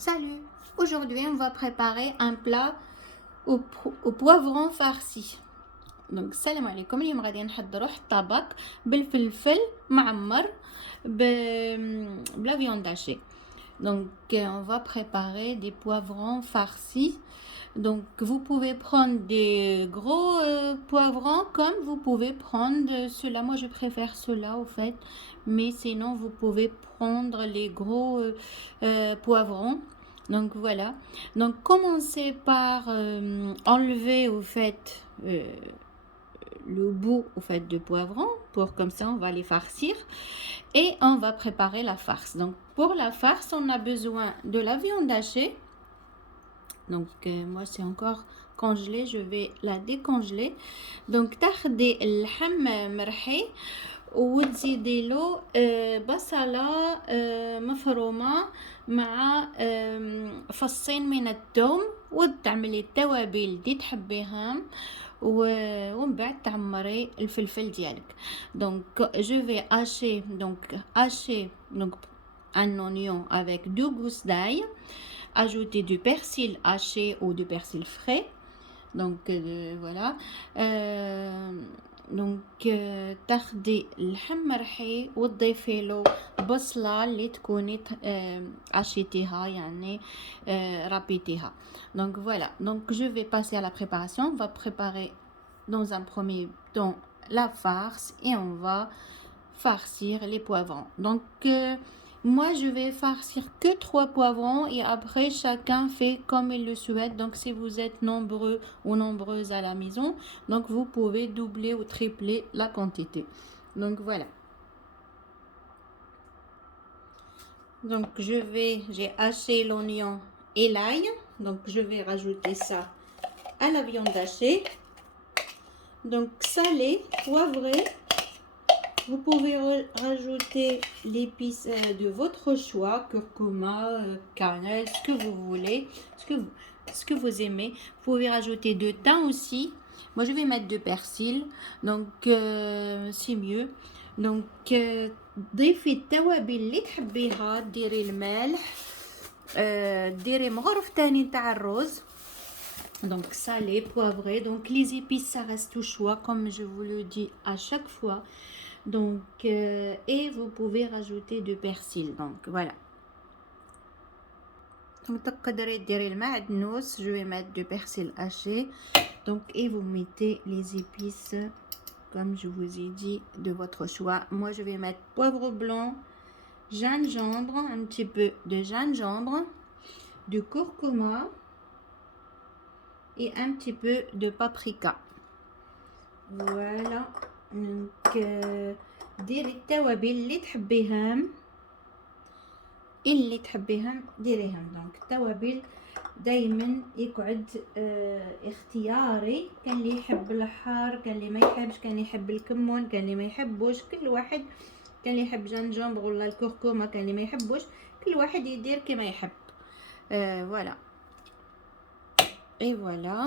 Salut! Aujourd'hui, on va préparer un plat au poivron farci. Donc, salam alaikum. اليوم غادي نحضروا طبق بالفلفل معمر بلا viande hachée. Donc, on va préparer des poivrons farcis. Donc, vous pouvez prendre des gros poivrons comme vous pouvez prendre ceux-là. Moi, je préfère ceux-là au fait. Mais sinon, vous pouvez prendre les gros poivrons. Donc, voilà. Donc, commencez par enlever au fait le bout au fait de poivron pour comme ça on va les farcir et on va préparer la farce. Donc pour la farce on a besoin de la viande hachée. Donc moi c'est encore congelé, je vais la décongeler. Donc تاخدي اللحم مرحي وتزيدي له بصلة مفرومة مع فصين من الثوم وتعملي التوابل اللي تحبيها ومن بعد تعمري الفلفل ديالك. Donc je vais hacher un oignon avec 2 gousses d'ail, ajouter du persil haché ou du persil frais. Donc voilà. Donc تاخدي اللحم مرحي وتضيفي له بصلة اللي تكوني عشيتيها يعني ربيتيها. Donc voilà. Donc je vais passer à la préparation. On va préparer dans un premier temps la farce et on va farcir les poivrons. Donc moi je vais farcir que 3 poivrons et après chacun fait comme il le souhaite. Donc si vous êtes nombreux ou nombreuses à la maison, donc vous pouvez doubler ou tripler la quantité. Donc voilà. Donc j'ai haché l'oignon et l'ail. Donc je vais rajouter ça à la viande hachée. Donc salé, poivré. Vous pouvez rajouter l'épice de votre choix, curcuma, cannelle, ce que vous voulez, ce que vous aimez. Vous pouvez rajouter de thym aussi. Moi, je vais mettre de persil, donc c'est mieux. Donc, ضيفي التوابل اللي تحبيها، ديري الملح، ديري مغرف تاني تاع الرز. Donc salé, poivré. Donc les épices, ça reste au choix, comme je vous le dis à chaque fois. Donc et vous pouvez rajouter du persil. Donc voilà. Donc تقدري ديري المعدنوس. Je vais mettre du persil haché. Donc et vous mettez les épices comme je vous ai dit de votre choix. Moi je vais mettre poivre blanc, gingembre, un petit peu de gingembre, du curcuma et un petit peu de paprika. Voilà. Donc ديري التوابل اللي تحبيهم ديريهم. دونك التوابل دايما يقعد اختياري. كان اللي يحب الحار، كان اللي ما يحبش، كان اللي يحب الكمون، كان اللي ما يحبوش. كل واحد كان اللي يحب جنجمبر ولا الكركمه، كان اللي ما يحبوش. كل واحد يدير كما يحب. Voilà. Et voilà.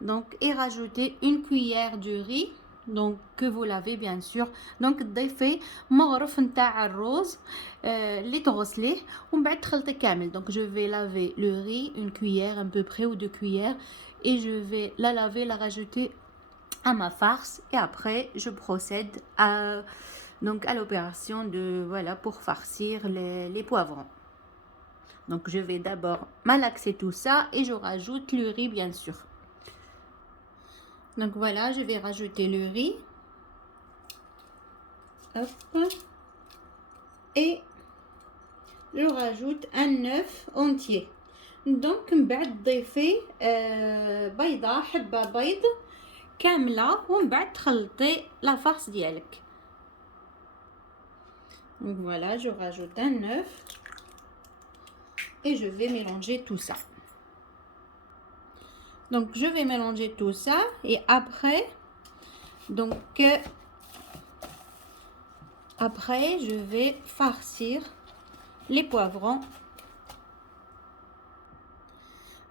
Donc et rajouter une cuillère de riz. Donc que vous lavez bien sûr. Donc تضيفي مغرف نتاع الرز اللي تغسليه ومن بعد تخلطي كامل. Donc je vais laver le riz, une cuillère à peu près ou 2 cuillères, et je vais la laver, la rajouter à ma farce et après je procède à l'opération de voilà pour farcir les poivrons. Donc je vais d'abord malaxer tout ça et je rajoute le riz bien sûr. Donc voilà, je vais rajouter le riz. Hop. Et je rajoute un œuf entier. Donc من بعد تضيفي بيضة، حبة بيض كاملة ومن بعد تخلطي لا farce ديالك. Donc voilà, je rajoute un œuf et je vais mélanger tout ça. Donc je vais mélanger tout ça et après je vais farcir les poivrons.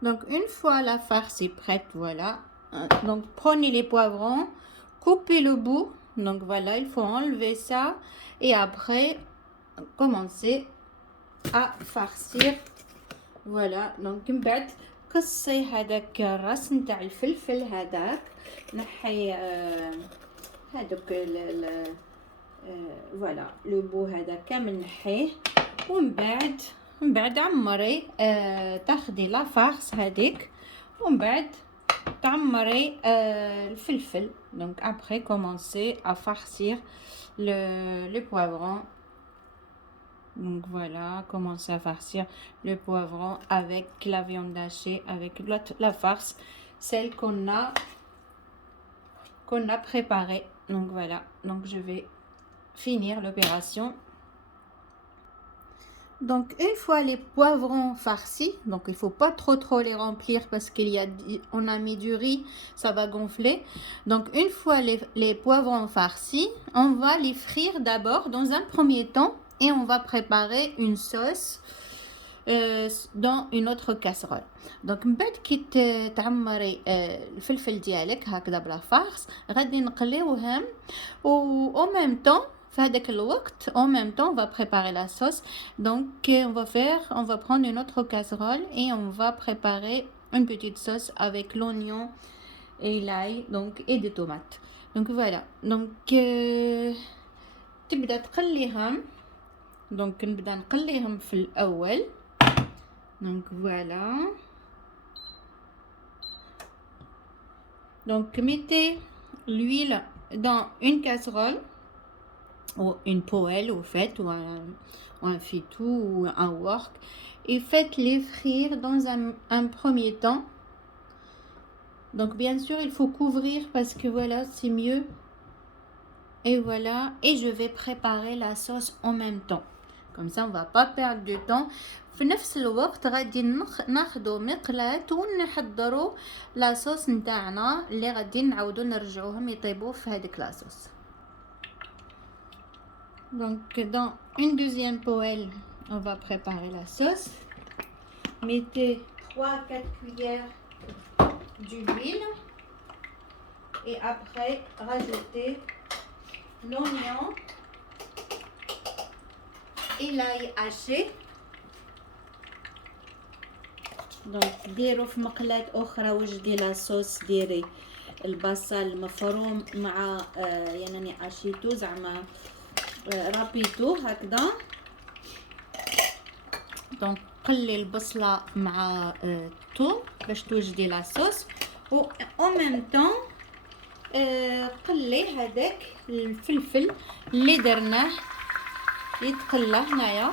Donc une fois la farce est prête, voilà. Donc prenez les poivrons, coupez le bout. Donc voilà, il faut enlever ça et après commencer à farcir فوالا دونك من بعد قصي هذاك الراس نتاع الفلفل هذاك، نحي هذوك فوالا لو بو هذا كامل نحيه، ومن بعد عمري تاخدي لا فارس هذيك، ومن بعد تعمري الفلفل. دونك après commencer à farcir le poivron. Donc voilà, commencer à farcir le poivron avec la viande hachée, avec la farce, celle qu'on a préparée. Donc voilà, donc je vais finir l'opération. Donc une fois les poivrons farcis, donc il faut pas trop les remplir parce on a mis du riz, ça va gonfler. Donc une fois les poivrons farcis, on va les frire d'abord dans un premier temps et on va préparer une sauce dans une autre casserole. Donc من بعد كي تعمري الفلفل ديالك هكذا بلا فارس غادي نقليوهم و en même temps في هذاك الوقت en même temps on va préparer la sauce. Donc on va prendre une autre casserole et on va préparer une petite sauce avec l'oignon et l'ail donc et des tomates. Donc voilà, donc تبدا تقليهم. donc نبدا نقليهم في الاول. donc voilà, donc mettez l'huile dans une casserole ou une poêle ou un fitou ou un wok et faites-les frire dans un premier temps. Donc bien sûr il faut couvrir parce que voilà c'est mieux. Et voilà, et je vais préparer la sauce en même temps, comme ça on va pas perdre de temps. في نفس الوقت غادي ناخدو مقلاة ونحضروا لا صوص نتاعنا اللي غادي نعاودو نرجعوهم يطيبوا في هذيك لا صوص. Donc dans une deuxième poêle, on va préparer la sauce. Mettez 3-4 cuillères d'huile et après rajoutez l'oignon et l'ail haché. دونك ديروا في مقلاة اخرى وجدي لا صوص، ديري البصل مفروم مع يعني عشيتو زعما رابيتو هكذا. دونك قلي البصله مع الثوم باش توجدي لا صوص، و en même temps قلي هذاك الفلفل اللي درناه يتقلى هنايا.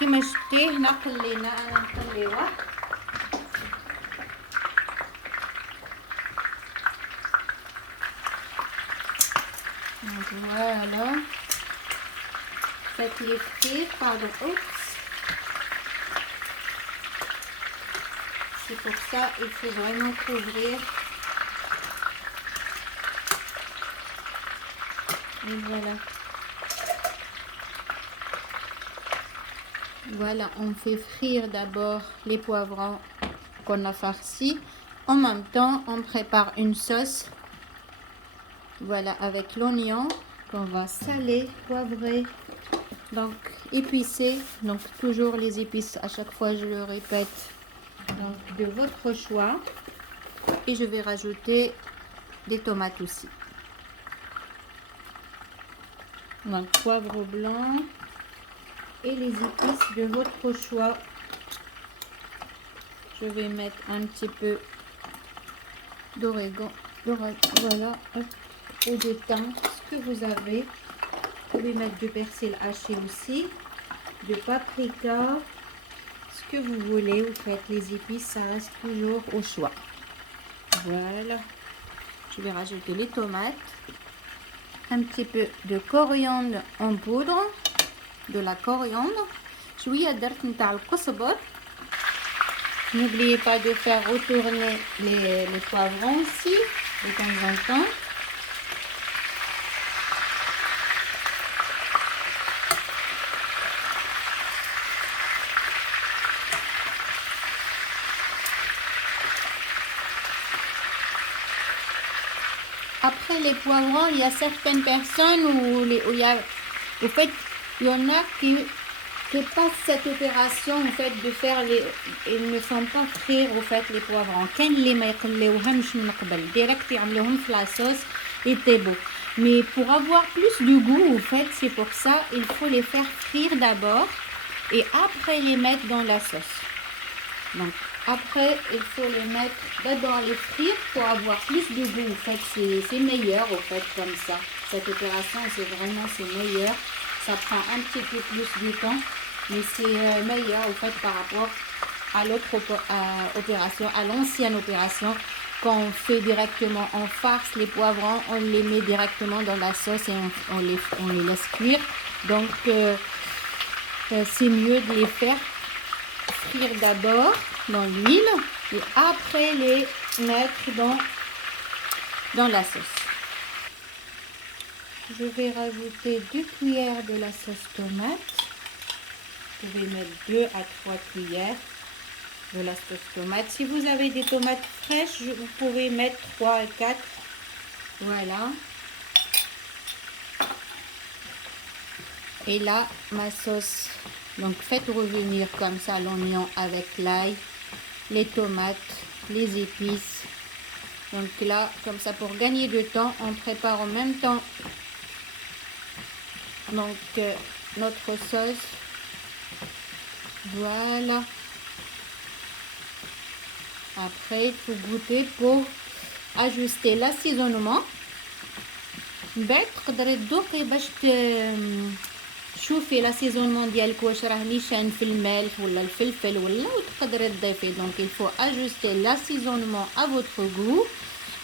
كما شفتي هنا قلينا، انا نقليوه. voilà, faites-les frire, pardon, oups, c'est pour ça il faut vraiment couvrir. Et voilà. Voilà, on fait frire d'abord les poivrons qu'on a farcis. En même temps, on prépare une sauce. Voilà, avec l'oignon qu'on va saler, poivrer, donc épicer. Donc toujours les épices, à chaque fois je le répète, donc de votre choix. Et je vais rajouter des tomates aussi. Donc poivre blanc et les épices de votre choix. Je vais mettre un petit peu d'origan, voilà, ou de thym, ce que vous avez. Vous pouvez mettre du persil haché aussi, de paprika, ce que vous voulez. Vous faites les épices, ça reste toujours au choix. Voilà, je vais rajouter les tomates, un petit peu de coriandre en poudre, de la coriandre, شويه درت نتاع القزبر. N'oubliez pas de faire retourner les poivrons aussi de temps en temps. Après les poivrons, il y a certaines personnes où il y en a qui fait pas cette opération en fait de faire les, ils ne font pas frire au fait les poivrons. كاين اللي ما يقليوهمش من قبل direct يعملوهم في la sauce et c'est beau. Mais pour avoir plus de goût au fait, c'est pour ça il faut les faire frire d'abord et après les mettre dans la sauce. Donc après il faut les mettre d'abord les frire pour avoir plus de goût. En fait c'est meilleur au fait comme ça. Cette opération c'est meilleur. Ça prend un petit peu plus de temps, mais c'est meilleur au fait par rapport à l'autre opération, à l'ancienne opération. Quand on fait directement, on farce les poivrons, on les met directement dans la sauce et on les laisse cuire. Donc c'est mieux de les faire frire d'abord dans l'huile et après les mettre dans la sauce. Je vais rajouter 2 cuillères de la sauce tomate. Vous pouvez mettre 2 à 3 cuillères de la sauce tomate. Si vous avez des tomates fraîches, vous pouvez mettre 3 à 4. Voilà. Et là, ma sauce. Donc faites revenir comme ça l'oignon avec l'ail, les tomates, les épices. Donc là, comme ça, pour gagner du temps, on prépare en même temps donc notre sauce. Voilà. Après il faut goûter pour ajuster l'assaisonnement. بعد تقدري تذوقي باش تشوفي l'assaisonnement ديالك واش راه نيشان في الملح ولا الفلفل ولا وتقدري تضيفي. Donc il faut ajuster l'assaisonnement à votre goût.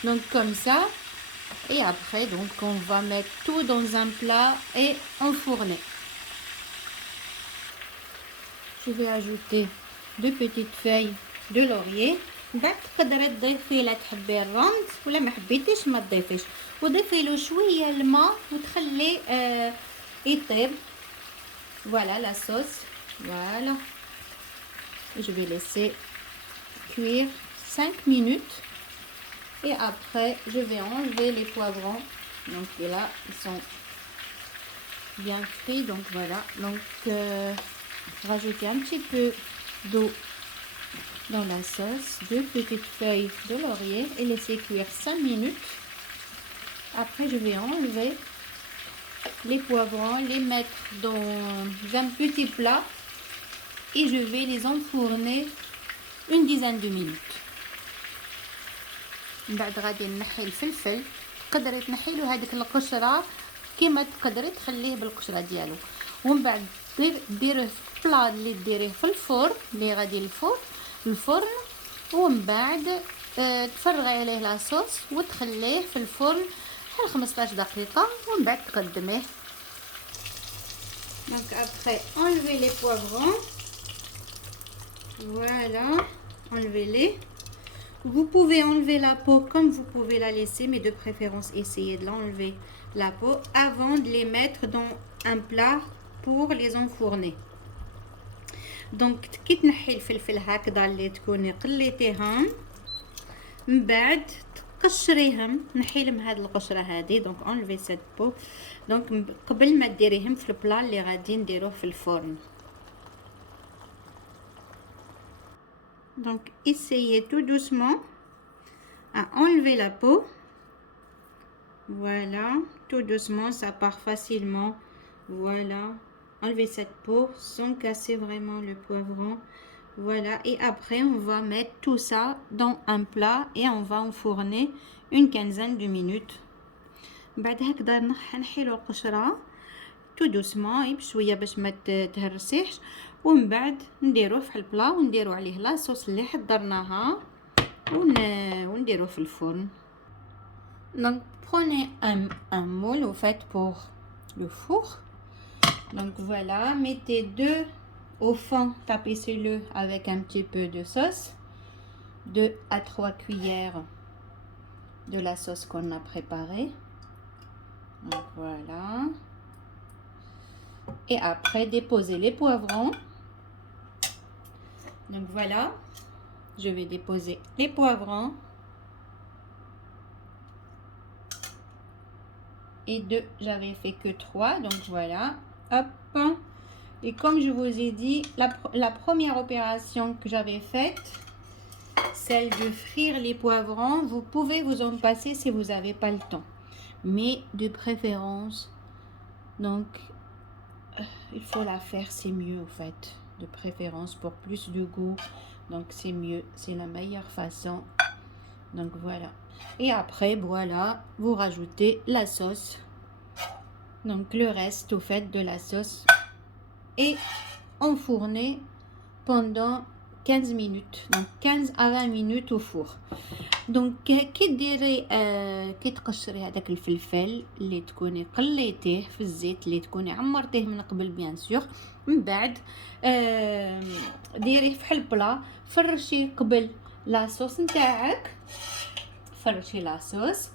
Donc comme ça. Et après, donc, on va mettre tout dans un plat et enfourner. Je vais ajouter 2 petites feuilles de laurier. بعد تقدري تضيفي لا تحبي الرند ولا ما حبيتيش ما تضيفيش وضيفي له شويه الماء وتخليه يطيب. Voilà la sauce. Voilà. Je vais laisser cuire 5 minutes. Et après, je vais enlever les poivrons. Donc là, ils sont bien frits. Donc voilà. Donc, rajouter un petit peu d'eau dans la sauce. 2 petites feuilles de laurier et laisser cuire 5 minutes. Après, je vais enlever les poivrons, les mettre dans un petit plat. Et je vais les enfourner une dizaine de minutes. بعد غادي نحي الفلفل. تقدري تنحي له هذيك القشره كيما تقدري تخليه بالقشره ديالو ومن بعد ديروه في بلا اللي ديريه في الفرن اللي غادي الفرن ومن بعد تفرغي عليه لاصوص وتخليه في الفرن حوالي 15 دقيقه ومن بعد تقدميه. Donc après enlevez les poivrons. Voilà, enlevez-les. Vous pouvez enlever la peau comme vous pouvez la laisser, mais de préférence essayez de l'enlever la peau avant de les mettre dans un plat pour les enfourner. Donc كي تنحي الفلفل هكذا اللي تكوني قليتيهم من بعد تقشريهم نحي لهم هاد القشره هذه. دونك enlevez cette peau. دونك قبل ما ديريهم في البلا اللي غادي نديروه في الفرن. Donc essayez tout doucement à enlever la peau. Voilà, tout doucement, ça part facilement. Voilà, enlevez cette peau sans casser vraiment le poivron. Voilà, et après on va mettre tout ça dans un plat et on va enfourner une quinzaine de minutes. بعد هكذا نحيلو القشره tout doucement بشويه باش ما تهرسيش ومن بعد نديروه في البلا ونديرو عليه لاصوص اللي حضرناها ونديروه في الفرن. Donc prenez un moule au fait pour le four. Donc voilà, mettez 2 au fond, tapissez-le avec un petit peu de sauce, 2 à 3 cuillères de la sauce qu'on a préparée. Donc voilà. Et après déposez les poivrons. Donc voilà, je vais déposer les poivrons. Et 2, j'avais fait que 3, donc voilà. Hop, Et comme je vous ai dit, la première opération que j'avais faite, celle de frire les poivrons, vous pouvez vous en passer si vous n'avez pas le temps. Mais de préférence, donc, il faut la faire, c'est mieux en fait. De préférence pour plus de goût. Donc c'est mieux, c'est la meilleure façon. Donc voilà. Et après, voilà, vous rajoutez la sauce. Donc le reste, au fait, de la sauce. Et enfourner pendant 15 minutes. Donc 15 à 20 minutes au four. دونك كي ديري كي تقشري هذاك الفلفل اللي تكوني قليتيه في الزيت اللي تكوني عمرتيه من قبل بيان سور، من بعد ديريه في البلا، فرشي قبل لاصوص نتاعك، فرشي لاصوص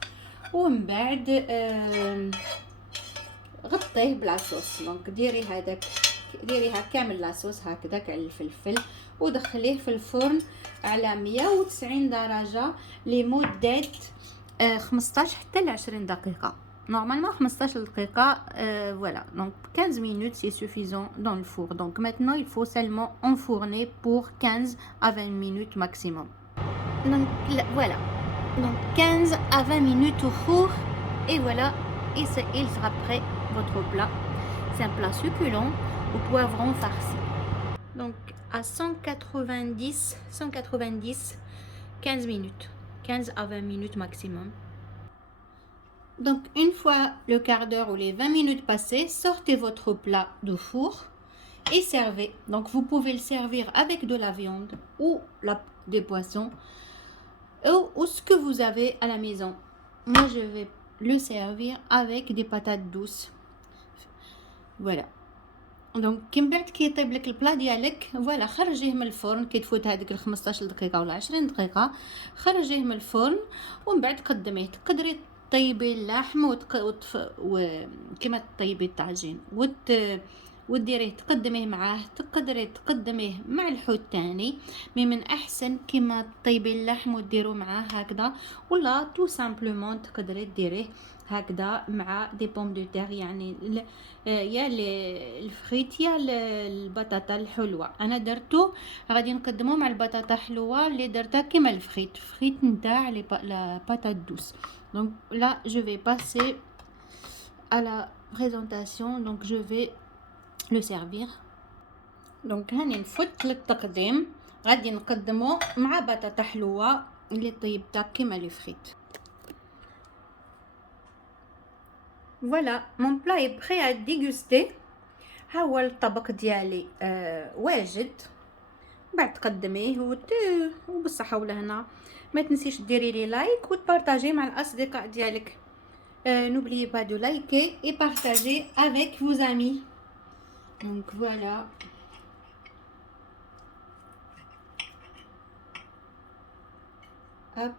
ومن بعد غطيه بلاصوص. دونك ديريها كامل لاصوص هكذاك على الفلفل ودخليه في الفرن على 190 درجة لمدة 15 حتى ل 20 دقيقة. Normalement 15 دقيقة. Voilà, donc 15 minutes c'est suffisant dans le four. Donc maintenant il faut seulement enfourner pour 15 à 20 minutes maximum. Donc voilà, donc 15 à 20 minutes au four et voilà, il sera prêt votre plat. C'est un plat succulent au poivron farci. Donc à 190, 15 minutes, 15 à 20 minutes maximum. Donc une fois le quart d'heure ou les 20 minutes passées, sortez votre plat du four et servez. Donc vous pouvez le servir avec de la viande ou des poissons ou ce que vous avez à la maison. Moi je vais le servir avec des patates douces. Voilà. دونك كي من بعد كيطيب لك البلا ديالك، فوالا خرجيه من الفرن كي تفوت هذيك 15 دقيقه ولا 20 دقيقه، خرجيه من الفرن ومن بعد قدميه. تقدري طيبي اللحم كما تطيبي الطاجين وديريه تقدميه معاه، تقدري تقدميه مع الحوت تاني، مي من احسن كما طيبي اللحم وديرو معاه هكذا، ولا تو سامبلومون تقدري ديريه هكذا مع دي بوم دو تير، يعني يا الفريت يا البطاطا الحلوه. انا درتو غادي نقدمو مع البطاطا حلوه اللي درتها كيما الفريت نتاع لا باتات دوس. Donc là je vais passer à la présentation, donc je vais le servir. Donc هاني نفوت للتقديم، غادي نقدمو مع بطاطا حلوه اللي طيبتها كيما لي فريت. Voilà, mon plat est prêt à déguster. ها هو الطبق ديالي واجد. بعد تقدميه وبالصحة والهنا. ما تنسيش ديري لي لايك وتبارطاجي مع الأصدقاء ديالك. N'oubliez pas de liker et partager avec vos amis. Donc voilà. Hop.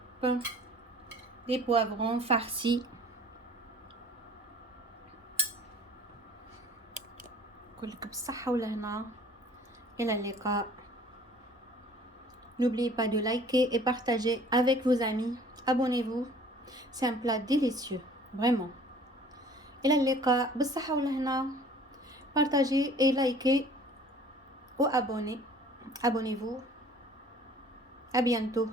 Des poivrons farcis. كلك بالصحة والهنا. إلى اللقاء. N'oubliez pas de liker et partager avec vos amis. Abonnez-vous. C'est un plat délicieux. Vraiment. إلى اللقاء بالصحة والهنا. Partagez et likez ou abonnez. Abonnez-vous. À bientôt.